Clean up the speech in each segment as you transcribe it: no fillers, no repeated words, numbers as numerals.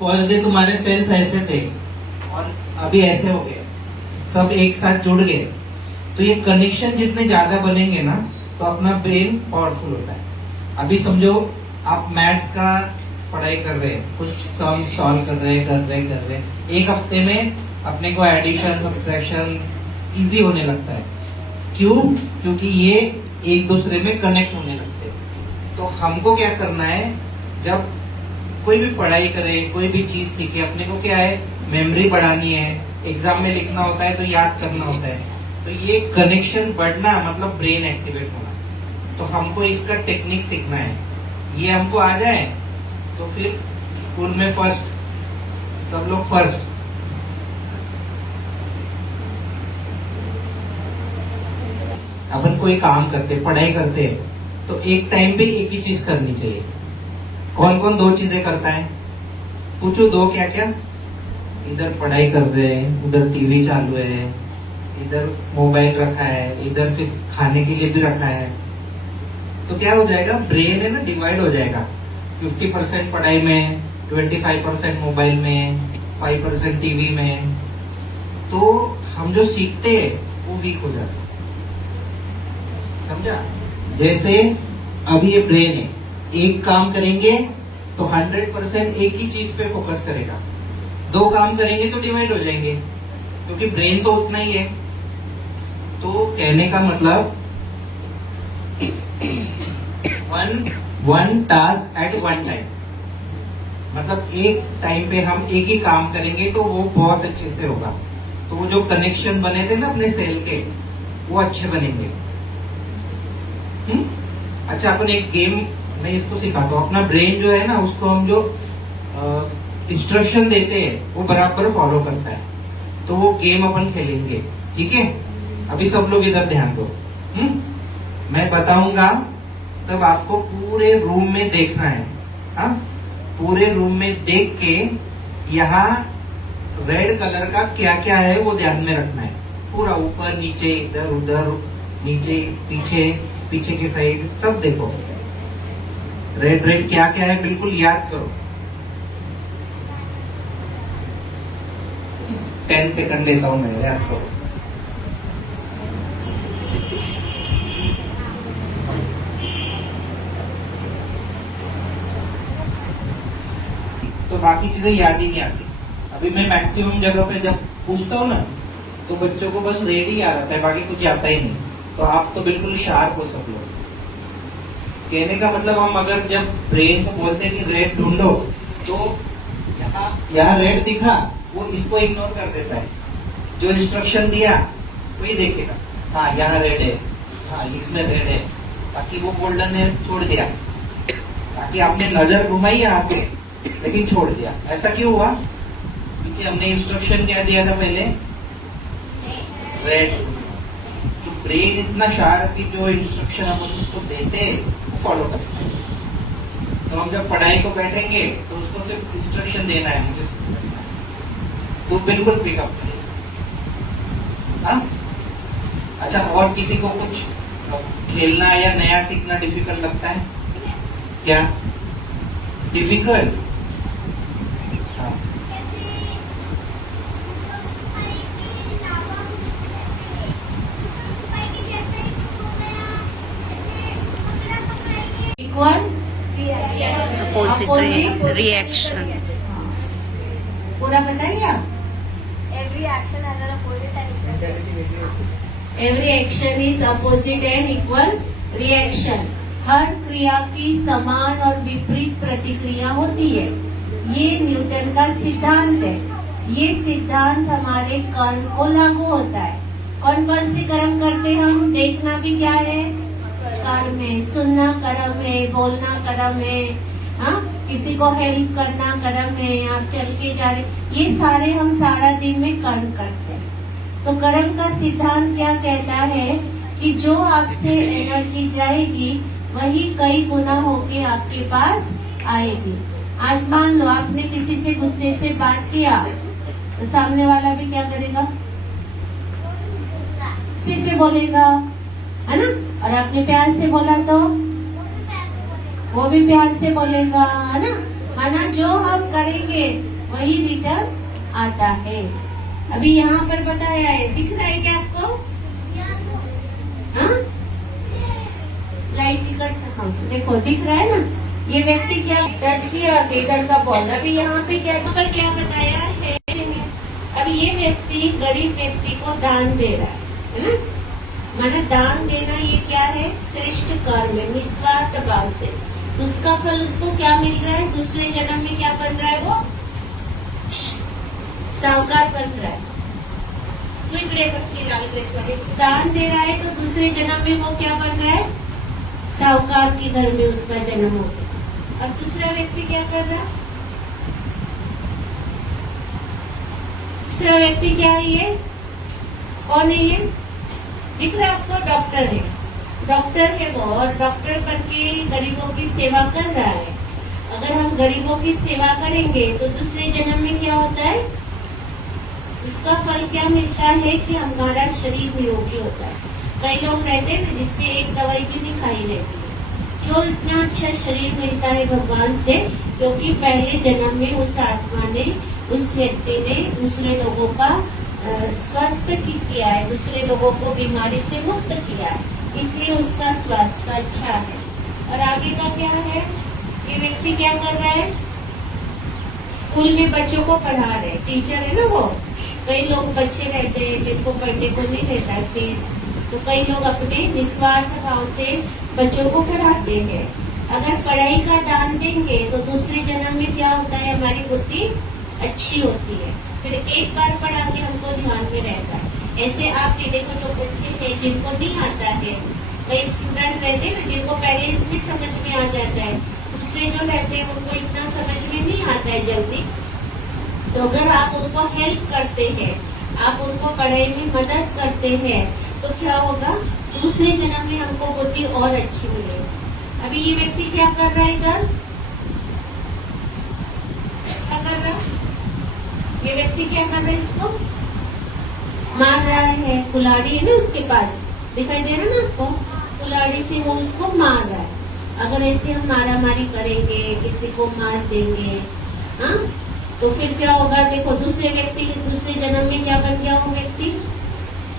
First day तुम्हारे sales ऐसे थे और अभी ऐसे हो गए, सब एक साथ जुड़ गए। तो ये कनेक्शन जितने ज्यादा बनेंगे ना तो अपना ब्रेन पावरफुल होता है। अभी समझो आप मैथ्स का पढ़ाई कर रहे हैं, कुछ सम सॉल्व कर रहे हैं, एक हफ्ते में अपने को एडिशन सब्ट्रैक्शन इजी होने लगता है। क्यों? क्योंकि ये एक दूसरे में कनेक्ट होने लगते हैं। तो हमको क्या करना है, जब कोई भी पढ़ाई करे, कोई भी चीज सीखे, अपने को क्या है, मेमोरी बढ़ानी है, एग्जाम में लिखना होता है तो याद करना होता है। तो ये कनेक्शन बढ़ना मतलब ब्रेन एक्टिवेट होना। तो हमको इसका टेक्निक सीखना है। ये हमको आ जाए तो फिर स्कूल में फर्स्ट, सब लोग फर्स्ट। अपन कोई काम करते, पढ़ाई करते तो एक टाइम पे एक ही चीज करनी चाहिए। कौन कौन दो चीजें करता है? पूछो, दो क्या क्या? इधर पढ़ाई कर रहे हैं, उधर टीवी चालू है, इधर मोबाइल रखा है, इधर फिर खाने के लिए भी रखा है। तो क्या हो जाएगा, ब्रेन है ना डिवाइड हो जाएगा। 50% पढ़ाई में, 25% मोबाइल में, 5% टीवी में। तो हम जो सीखते हैं वो वीक हो जाता है। समझा? जैसे अभी ये ब्रेन है, एक काम करेंगे तो 100% एक ही चीज पे फोकस करेगा। दो काम करेंगे तो डिवाइड हो जाएंगे, क्योंकि ब्रेन तो उतना ही है। तो कहने का मतलब one task at one time, मतलब एक टाइम पे हम एक ही काम करेंगे तो वो बहुत अच्छे से होगा। तो वो जो कनेक्शन बने थे ना अपने सेल के, वो अच्छे बनेंगे। अच्छा, अपन एक गेम मैं इसको सिखाता हूँ। अपना ब्रेन जो है ना, उसको हम जो इंस्ट्रक्शन देते हैं वो बराबर फॉलो करता है। तो वो गेम अपन खेलेंगे, ठीक है? अभी सब लोग इधर ध्यान दो। मैं बताऊंगा तब आपको पूरे रूम में देखना है। हाँ, पूरे रूम में देख के यहाँ रेड कलर का क्या क्या है वो ध्यान में रखना है। पूरा ऊपर नीचे, इधर उधर, नीचे पीछे, पीछे की साइड सब देखो। रेड रेड क्या क्या है बिल्कुल याद करो। 10 सेकंड लेता हूं मैं, याद करो। तो बाकी चीजें याद ही नहीं आती। अभी मैं मैक्सिमम जगह पे जब पूछता हूँ ना तो बच्चों को बस रेड ही याद आता है, बाकी कुछ आता ही नहीं। तो आप तो बिल्कुल शार्प हो सब लोग। कहने का मतलब हम अगर जब ब्रेन को बोलते हैं कि रेड ढूंढो, तो यहाँ रेड दिखा, वो इसको इग्नोर कर देता है। जो इंस्ट्रक्शन दिया वही देखेगा। हाँ, यहाँ रेड है, हाँ इसमें रेड है, बाकी वो गोल्डन है छोड़ दिया। ताकि आपने नजर घुमाई यहाँ से लेकिन छोड़ दिया। ऐसा क्यों हुआ? क्योंकि हमने इंस्ट्रक्शन क्या दिया था पहले, रेड। तो ब्रेन इतना शार्प कि जो इंस्ट्रक्शन अपन उसको देते हैं फॉलो करते हैं। तो हम जब पढ़ाई को बैठेंगे तो उसको सिर्फ इंस्ट्रक्शन देना है मुझे, तो बिल्कुल पिकअप करेगा। हाँ? अच्छा, और किसी को कुछ खेलना या नया सीखना डिफिकल्ट लगता है क्या? डिफिकल्ट? हाँ, अपोजिट रिएक्शन। पूरा बताइए आप। Every action has an opposite and equal reaction. Every action is opposite and equal reaction. हर क्रिया की समान और विपरीत प्रतिक्रिया होती है। ये न्यूटन का सिद्धांत है। ये सिद्धांत हमारे कर्म को लागू होता है। कौन कौन से कर्म करते हम? देखना भी क्या है? कर्म है। सुनना कर्म है, बोलना कर्म है, हाँ, किसी को हेल्प करना कर्म है, आप चल के जा रहे, ये सारे हम सारा दिन में कर्म करते हैं। तो कर्म का सिद्धांत क्या कहता है कि जो आपसे एनर्जी जाएगी वही कई गुना होके आपके पास आएगी। आज मान लो आपने किसी से गुस्से से बात किया तो सामने वाला भी क्या करेगा? गुस्से से बोलेगा, है ना? और आपने प्यार से बोला तो वो भी प्यार से बोलेगा, है ना? माना जो हम करेंगे वही रिटर्न आता है। अभी यहाँ पर बताया है, दिख रहा है क्या आपको? हाँ? लाइट टिकट, हाँ देखो दिख रहा है ना। ये व्यक्ति क्या टच किया इधर का बॉल। अभी यहाँ पे क्या बताया है? अभी ये व्यक्ति गरीब व्यक्ति को दान दे रहा है ना। माना दान देना ये क्या है? श्रेष्ठ कर्म है, निस्वार्थ भाव से। तो उसका फल उसको क्या मिल रहा है? दूसरे जन्म में क्या बन रहा है? वो साहूकार बन रहा है। तो इकडे व्यक्ति लाल ड्रेस वाले दान दे रहा है, तो दूसरे जन्म में वो क्या बन रहा है? साहूकार के घर में उसका जन्म हो गया। और दूसरा व्यक्ति क्या कर रहा है? दूसरा व्यक्ति क्या है? ये कौन है? ये दिख रहा है आपको? डॉक्टर है। डॉक्टर है वो, और डॉक्टर बनके गरीबों की सेवा कर रहा है। अगर हम गरीबों की सेवा करेंगे तो दूसरे जन्म में क्या होता है? उसका फल क्या मिलता है कि हमारा शरीर निरोगी होता है। कई लोग रहते हैं ना जिसने एक दवाई भी नहीं खाई रहती है। क्यों इतना अच्छा शरीर मिलता है भगवान से? क्योंकि पहले जन्म में उस आत्मा ने, उस व्यक्ति ने दूसरे लोगों का स्वास्थ्य ठीक किया है, दूसरे लोगों को बीमारी से मुक्त किया है, इसलिए उसका स्वास्थ्य अच्छा है। और आगे का क्या है? ये व्यक्ति क्या कर रहा है? स्कूल में बच्चों को पढ़ा रहे, टीचर है ना वो। कई लोग बच्चे रहते हैं जिनको पढ़ने को नहीं रहता है फीस, तो कई लोग अपने निस्वार्थ भाव से बच्चों को पढ़ाते हैं। अगर पढ़ाई का दान देंगे तो दूसरे जन्म में क्या होता है? हमारी बुद्धि अच्छी होती है, फिर एक बार पढ़ा के हमको ध्यान में रहता है। ऐसे आप ये देखो, जो बच्चे हैं जिनको नहीं आता है, कई स्टूडेंट रहते हैं ना जिनको पहले इसमें समझ में आ जाता है, दूसरे जो रहते हैं उनको इतना समझ में नहीं आता है जल्दी। तो अगर आप उनको हेल्प करते हैं, आप उनको पढ़ाई में मदद करते हैं, तो क्या होगा? दूसरे जन्म में हमको बुद्धि और अच्छी मिलेगी। अभी ये व्यक्ति क्या कर रहा है इधर? क्या कर रहा है? ये व्यक्ति क्या कर रहा है? इसको मार रहा है। कुल्हाड़ी है ना उसके पास, दिखाई दे रहा है ना आपको? कुल्हाड़ी से वो उसको मार रहा है। अगर ऐसे हम मारा मारी करेंगे, किसी को मार देंगे, हाँ, तो फिर क्या होगा? देखो दूसरे व्यक्ति दूसरे जन्म में क्या बन गया वो व्यक्ति?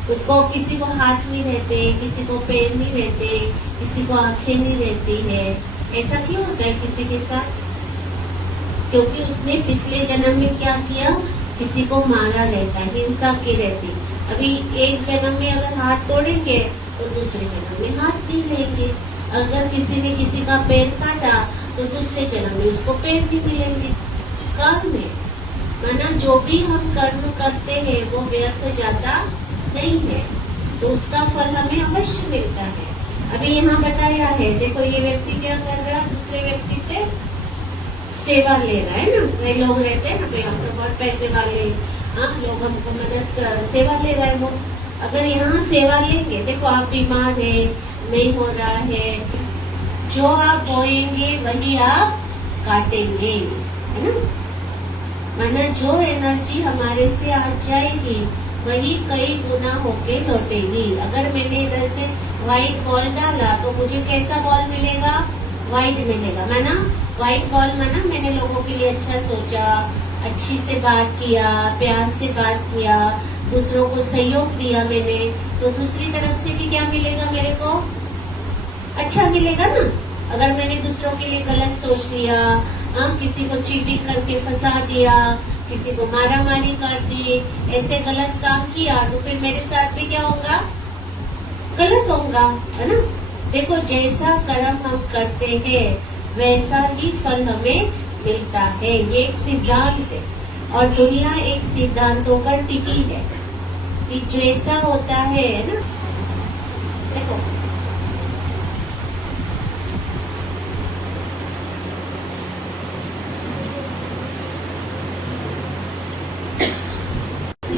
उसको किसी को हाथ नहीं रहते, किसी को पैर नहीं रहते, किसी को आंखें नहीं रहती है। ऐसा क्यों होता है किसी के साथ? क्योंकि उसने पिछले जन्म में क्या किया? किसी को मारा रहता है, हिंसा की रहती। अभी एक जन्म में अगर हाथ तोड़ेंगे तो दूसरे जन्म में हाथ नहीं लेंगे। अगर किसी ने किसी का पैर काटा तो दूसरे जन्म में उसको पैर नहीं मिलेंगे। कर्म है, माना जो भी हम कर्म करते हैं वो व्यर्थ जाता नहीं है, तो उसका फल हमें अवश्य मिलता है। अभी यहाँ बताया है, देखो ये व्यक्ति क्या कर रहा है? दूसरे व्यक्ति से सेवा ले रहा है ना। कई लोग रहते हैं ना, भाई हम तो बहुत पैसे वाले, हाँ, लोग हमको मदद कर, सेवा ले रहा है वो। अगर यहाँ सेवा लेंगे, देखो आप बीमार है, नहीं हो रहा है, जो आप बोएंगे वही आप काटेंगे, है ना। माना जो एनर्जी हमारे से आज जाएगी वही कई गुना होके लौटेगी। अगर मैंने इधर से व्हाइट बॉल डाला तो मुझे कैसा बॉल मिलेगा? व्हाइट मिलेगा। माना व्हाइट बॉल, माना मैंने लोगों के लिए अच्छा सोचा, अच्छी से बात किया, प्यार से बात किया, दूसरों को सहयोग दिया मैंने, तो दूसरी तरफ से भी क्या मिलेगा मेरे को? अच्छा मिलेगा ना। अगर मैंने दूसरों के लिए गलत सोच लिया, किसी को चीटिंग करके फंसा दिया, किसी को मारा मारी कर दी, ऐसे गलत काम किया, तो फिर मेरे साथ भी क्या होगा? गलत होगा, है ना। देखो जैसा कर्म हम करते हैं वैसा ही फल हमें मिलता है। ये एक सिद्धांत है और दुनिया एक सिद्धांतों पर टिकी है कि जैसा होता है ना। देखो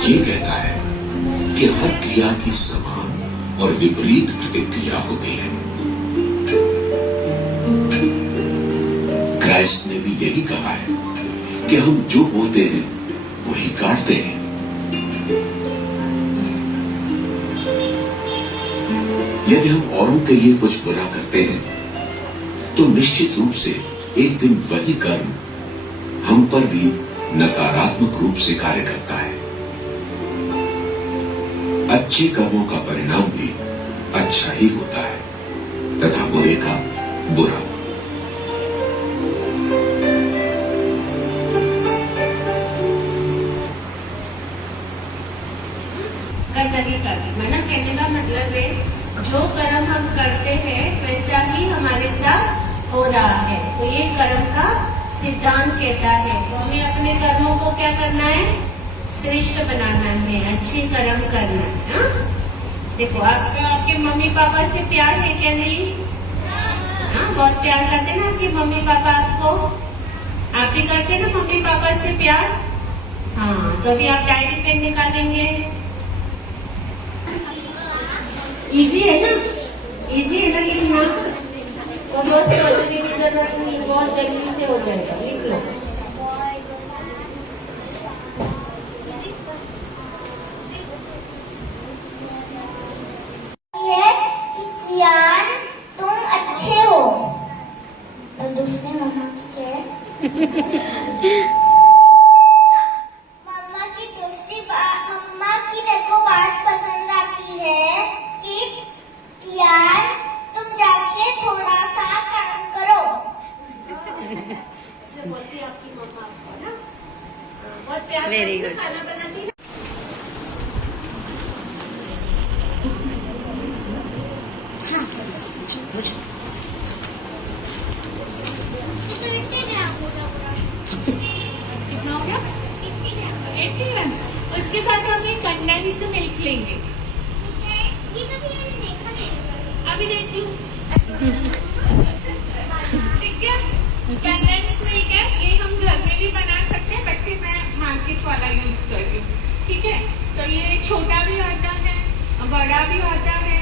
ये कहता है कि हर क्रिया की समान और विपरीत प्रतिक्रिया होती है। क्राइस्ट ने भी यही कहा है कि हम जो बोते हैं वही काटते हैं। यदि हम औरों के लिए कुछ बुरा करते हैं तो निश्चित रूप से एक दिन वही कर्म हम पर भी नकारात्मक रूप से कार्य करता है। अच्छे कर्मों का परिणाम भी अच्छा ही होता है तथा बुरे का बुरा। कर्तव्य कर्म मतलब कहने का मतलब है जो कर्म हम करते हैं वैसा ही हमारे साथ हो रहा है। तो ये कर्म का सिद्धांत कहता है तो हमें अपने कर्मों को क्या करना है, श्रेष्ठ बनाना है, अच्छे कर्म करना है। हाँ? देखो आपका आपके मम्मी पापा से प्यार है क्या? नहीं? हाँ, बहुत प्यार करते हैं ना आपके मम्मी पापा आपको। आप भी करते हैं ना मम्मी पापा से प्यार? हाँ, तो अभी आप डायरी पेन निकालेंगे। इजी है ना, इजी है ना लिखना, तो बहुत सोचने की जरूरत नहीं, बहुत जल्दी से हो जाएगा। लिख लो। कियान तुम अच्छे हो। और दूसरे मम्मा की चेयर मम्मा की दूसरी बात, मम्मा की मेरे को बात पसंद आती है कि कियान तुम जाके थोड़ा सा काम करो। बोलती है आपकी मम्मा आपको ना, बहुत प्यार Very करती है, good. खाना बनाती है। कितना हो गया? 80 ग्राम। उसके साथ हम एक कंडेंस्ड मिल्क लेंगे। ये कभी मैंने देखा नहीं। अभी देख लूं। ठीक है, कंडेंस्ड मिल्क है, ये हम घर में भी बना सकते हैं, बच्चे मैं मार्केट वाला यूज कर रही हूँ। ठीक है, तो ये छोटा भी आता है, बड़ा भी आता है,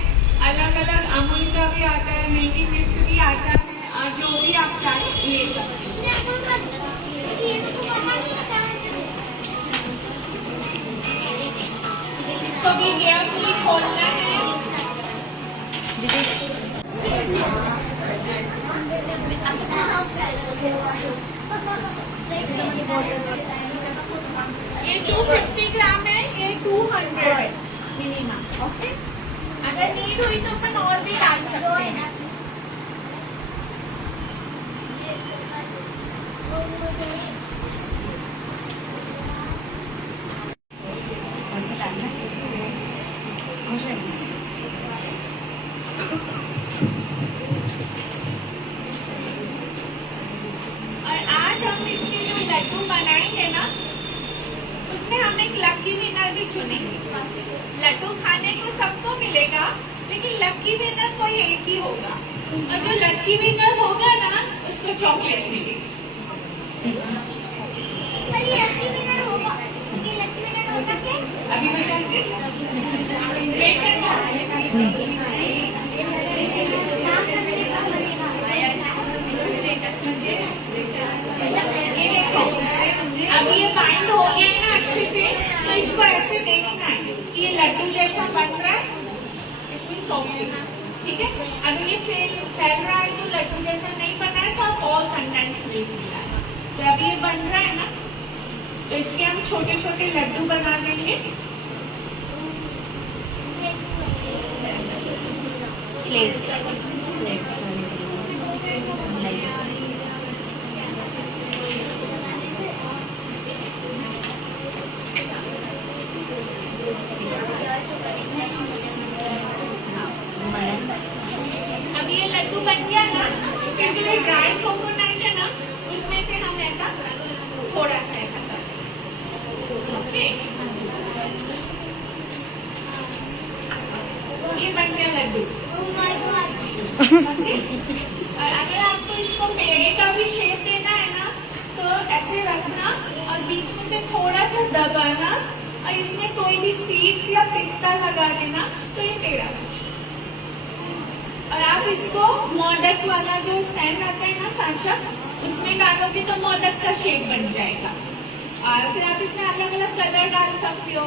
अलग अलग अमूल का भी आता है, मिल्की मिस्ट भी आता है, और जो भी आप चाहे ले सकते हो। इसको भी केयरफुली खोलना है। ये 250 ग्राम है, ये 200 है मिनिमम। ओके, अगर नीड हुई तो अपन और भी डाल सकते हैं। और आज हम इसके जो लड्डू बनाएंगे ना, उसमें हम एक लकी विनर भी चुनेंगे। लड्डू खाने को सबको मिलेगा, लेकिन लकी विनर कोई एक ही होगा, और जो लकी विनर होगा ना उसको चॉकलेट मिलेगी। पर ये लकी विनर होगा, ये लकी विनर होगा क्या? अभी बताएंगे। वेट करना। ये देखो, अब ये बाइंड हो गया है ना अच्छे से, तो इसको ऐसे देखना है कि ये लड्डू जैसा बन रहा है, इट मीन्स ओके। ठीक है, अगर ये फैल रहा है तो लड्डू जैसा नहीं बना है तो आप और कंडेंस मिल्क मिला है। तो अभी ये बन रहा है ना, तो इसके हम छोटे छोटे लड्डू बना देंगे। Plates. अब ये लड्डू बन गया ना, फिर जो ड्राई कोकोनट है ना, उसमें से हम ऐसा थोड़ा सा ऐसा कर ओके। ये बन गया लड्डू। और अगर आपको इसको पेड़े का भी शेप देना है ना, तो ऐसे रखना और बीच में से थोड़ा सा दबाना, और इसमें कोई भी सीड्स या पिस्ता लगा देना, तो ये पेड़ा बन जाएगा। और आप इसको मोदक वाला जो स्टैंड आता है ना सांचा, उसमें डालोगे तो मोदक का शेप बन जाएगा। और फिर आप इसमें अलग अलग कलर डाल सकते हो।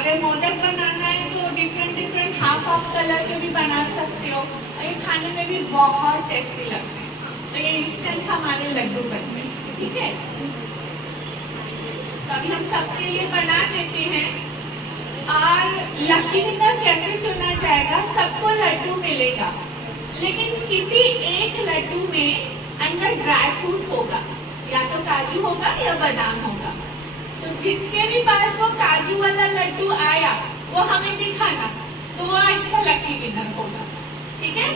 अगर मोदक बनाना है तो डिफरेंट डिफरेंट हाफ कलर के भी बना सकते हो, और ये खाने में भी बहुत टेस्टी लगते हैं। तो ये इंस्टेंट हमारे लड्डू बनते हैं। ठीक है, अभी हम सबके लिए बना देते हैं। और लकी विनर कैसे चुना जाएगा? सबको लड्डू मिलेगा, लेकिन किसी एक लड्डू में अंदर ड्राई फ्रूट होगा, या तो काजू होगा या बादाम होगा। तो जिसके भी पास वो काजू वाला लड्डू आया वो हमें दिखाना, तो वो आज का लकी विनर होगा। ठीक है?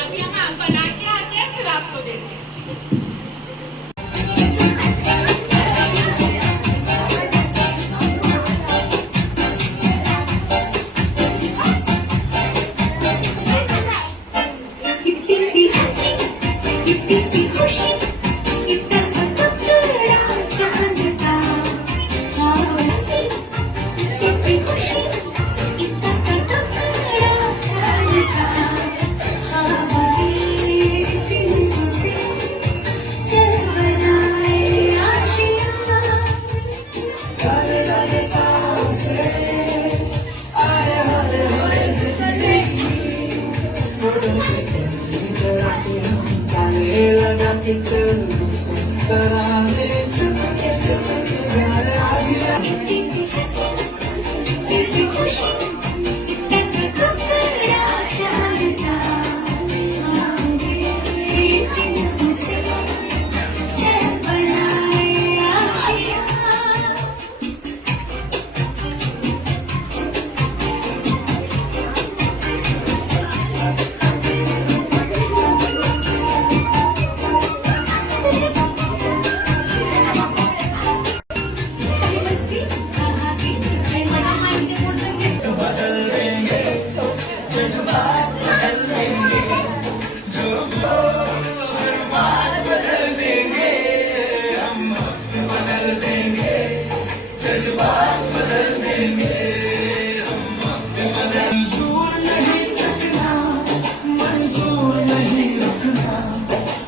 अभी हम बना के आते हैं, फिर आपको देते हैं।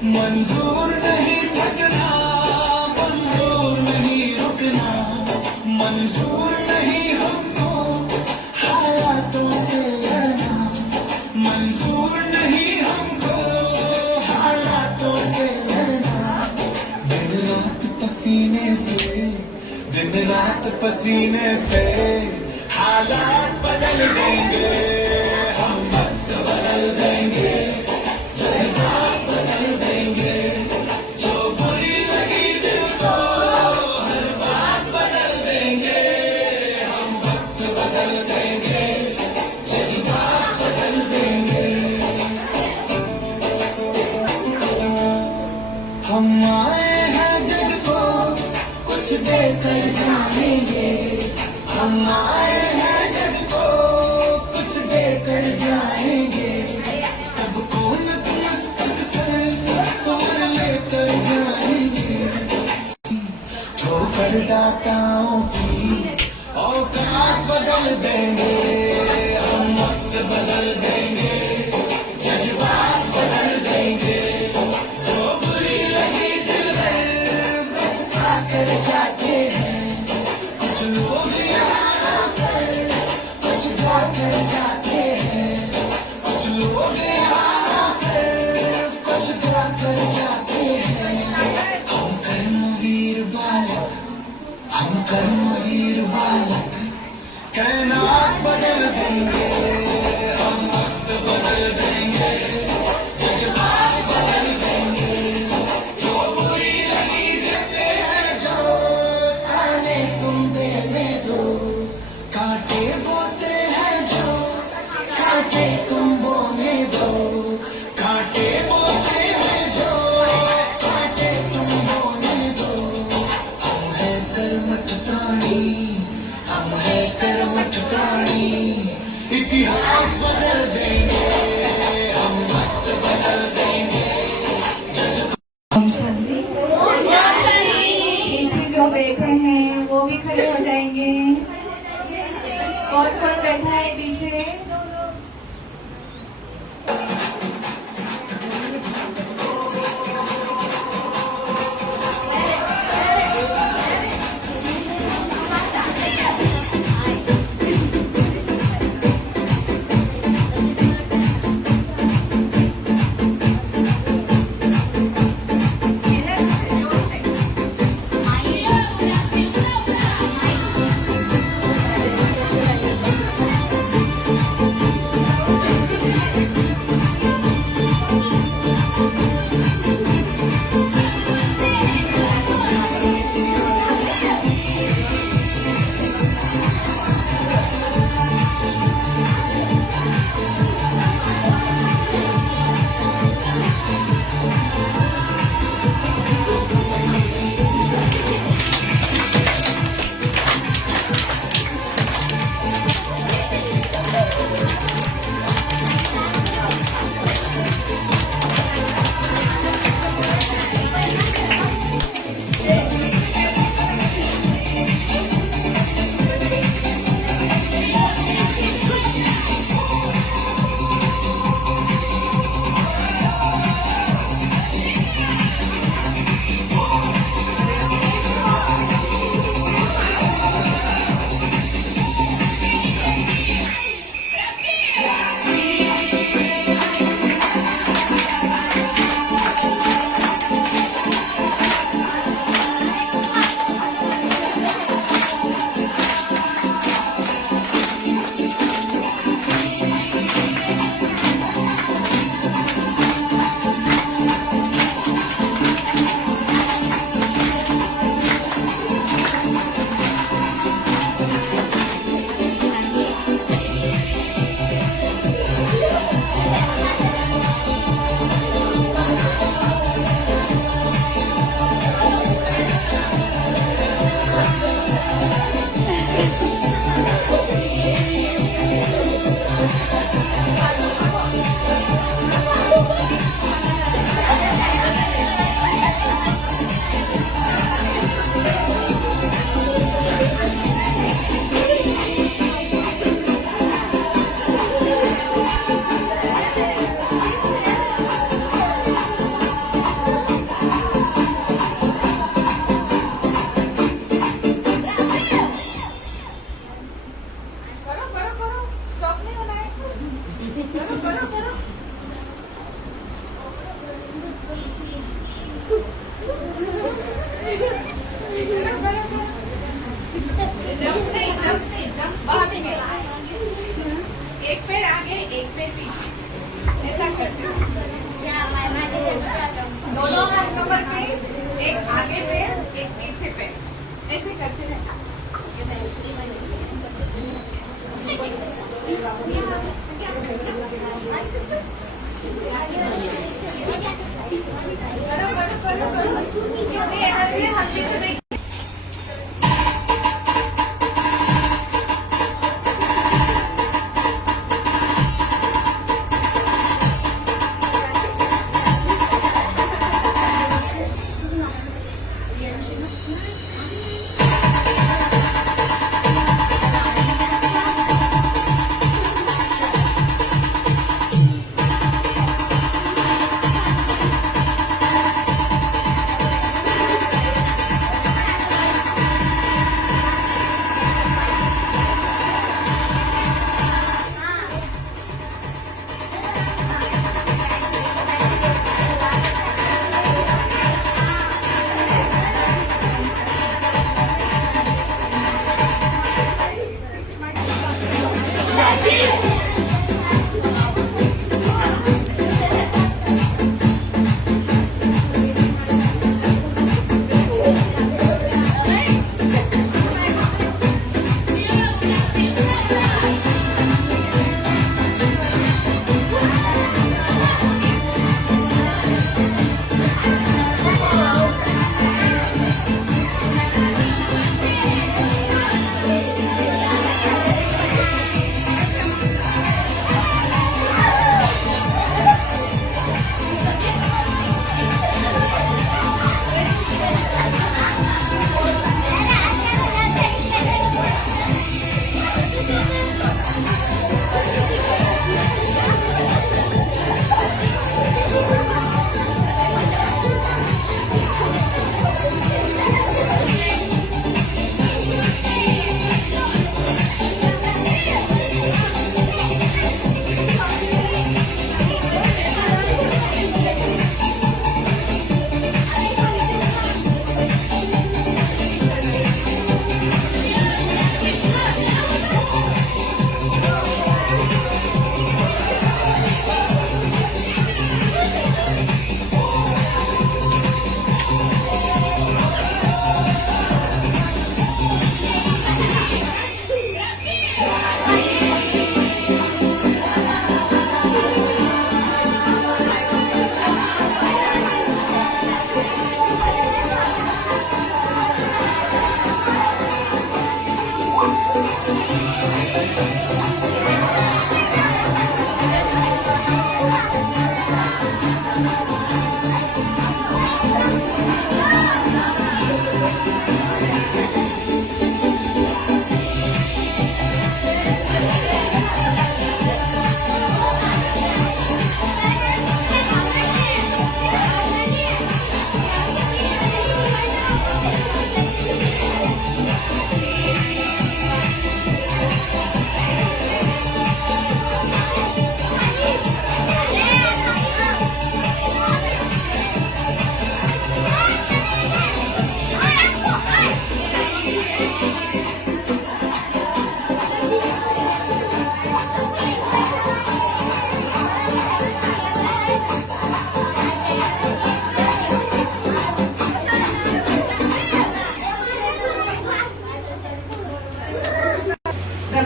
मंजूर नहीं थकना, मंजूर नहीं रुकना, मंजूर नहीं हमको हालातों से लड़ना, मंजूर नहीं हमको हालातों से लड़ना। दिन रात पसीने से, दिन रात पसीने से हालात बदल देंगे, हम वक्त बदल देंगे, जज्बात बदल देंगे, जो बुरी लगी दिल को हर बात बदल देंगे, हम वक्त बदल देंगे, जज्बात बदल देंगे। हम आए हैं जग को कुछ देकर जाएंगे, हम आए हैं जग को कुछ देकर जाएंगे, सबको नतमस्तक कर और लेकर जाएंगे, ठोकर दाताओं की औकात बदल देंगे, हम वक्त बदल देंगे, जज्बात बदल देंगे, जो बुरी लगी दिल पर बस खाकर जाते हैं, कुछ लोग यहाँ पर कुछ खाकर जाते हैं, कुछ लोग यहाँ पर कुछ खाकर जाते हैं। हम कर्मवीर बालक, हम कर्मवीर बालक, कायनात बदल देंगे, हम वक्त बदल देंगे, जज्बात बदल देंगे, जो बुरी लगी देते हैं जो ताने तुम देने दो, कांटे बोते हैं जो कांटे तुम बोने दो, कांटे बोते हैं जो कांटे तुम बोने दो। हम है कर्मठ प्राणी, हम है कर्मठ प्राणी, इतिहास बदल देंगे, हम वक्त बदल देंगे, पीछे जो बैठे हैं वो भी खड़े हो जाएंगे। कौन कौन बैठा है पीछे?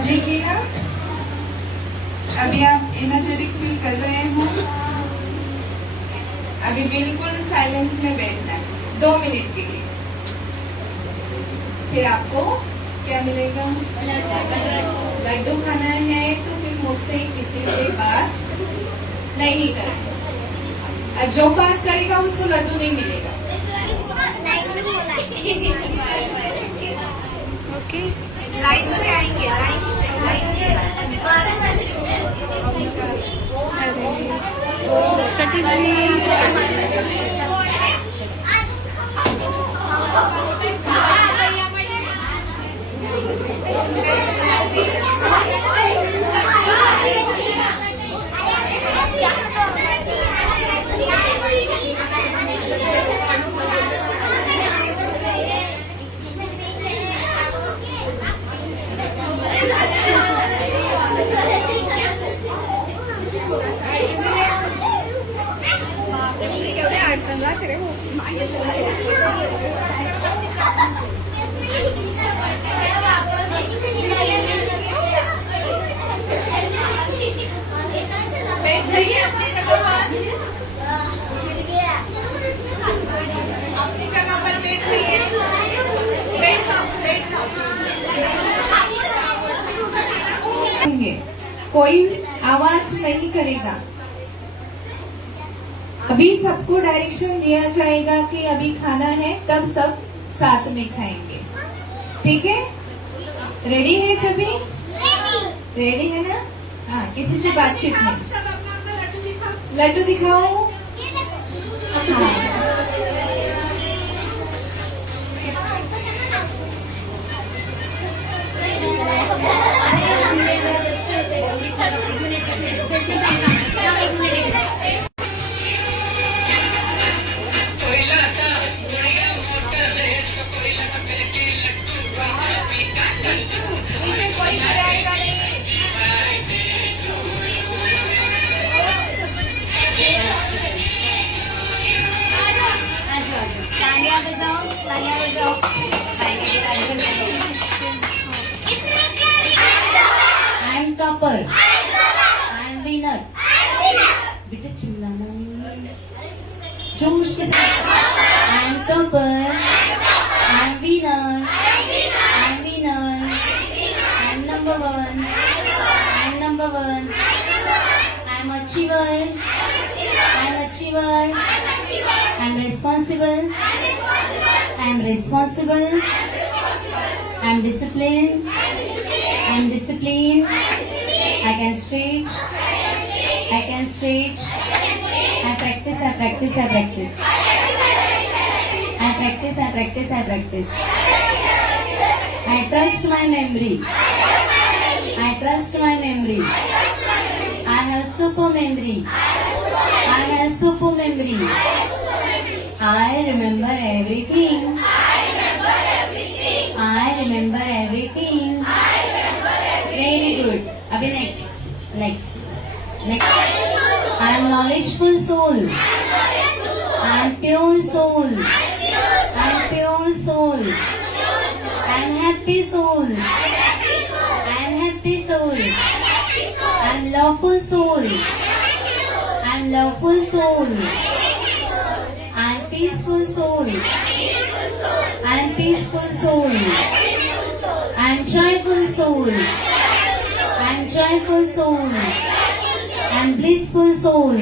देखिएगा, अभी आप एनर्जेटिक फील कर रहे हो। अभी बिल्कुल साइलेंस में बैठना है 2 मिनट के लिए। फिर आपको क्या मिलेगा? लड्डू खाना है तो फिर मुझसे किसी से बात नहीं करना, और जो बात करेगा उसको लड्डू नहीं मिलेगा। ओके, लाइन से आएंगे, लाइन से बैठ जाइए अपनी जगह पर, अपनी जगह पर बैठ जाइए। कोई आवाज नहीं करेगा। अभी सबको डायरेक्शन दिया जाएगा कि अभी खाना है, तब सब साथ में खाएंगे। ठीक है? रेडी है सभी? रेडी है ना? हाँ, किसी से बातचीत नहीं। सब अपना अपना लड्डू दिखाओ। लड्डू दिखाओ। हाँ, कोई कराएगा नहीं। तालियां बजाओ, तालियां बजाओ। I am topper, I am winner. बेटा चिल्लाना नहीं, जोश के साथ। I am topper, I am winner, I am winner, I am number 1, I am number 1, I am achiever, I am achiever, I am responsible, I am responsible, I am disciplined, I am disciplined, I can stretch, I can stretch, I practice, I practice, I practice, I practice, I practice, I practice, I trust my memory, I trust my memory, I have super memory, I have super memory, I remember everything, I remember everything, very good. Abhi next. I am knowledgeful soul, I am pure soul, I am pure soul, I am happy soul, I am happy soul, I am lawful soul, I am lawful soul, I am peaceful soul, I am peaceful soul, I am joyful soul, I am joyful soul, I am blissful soul,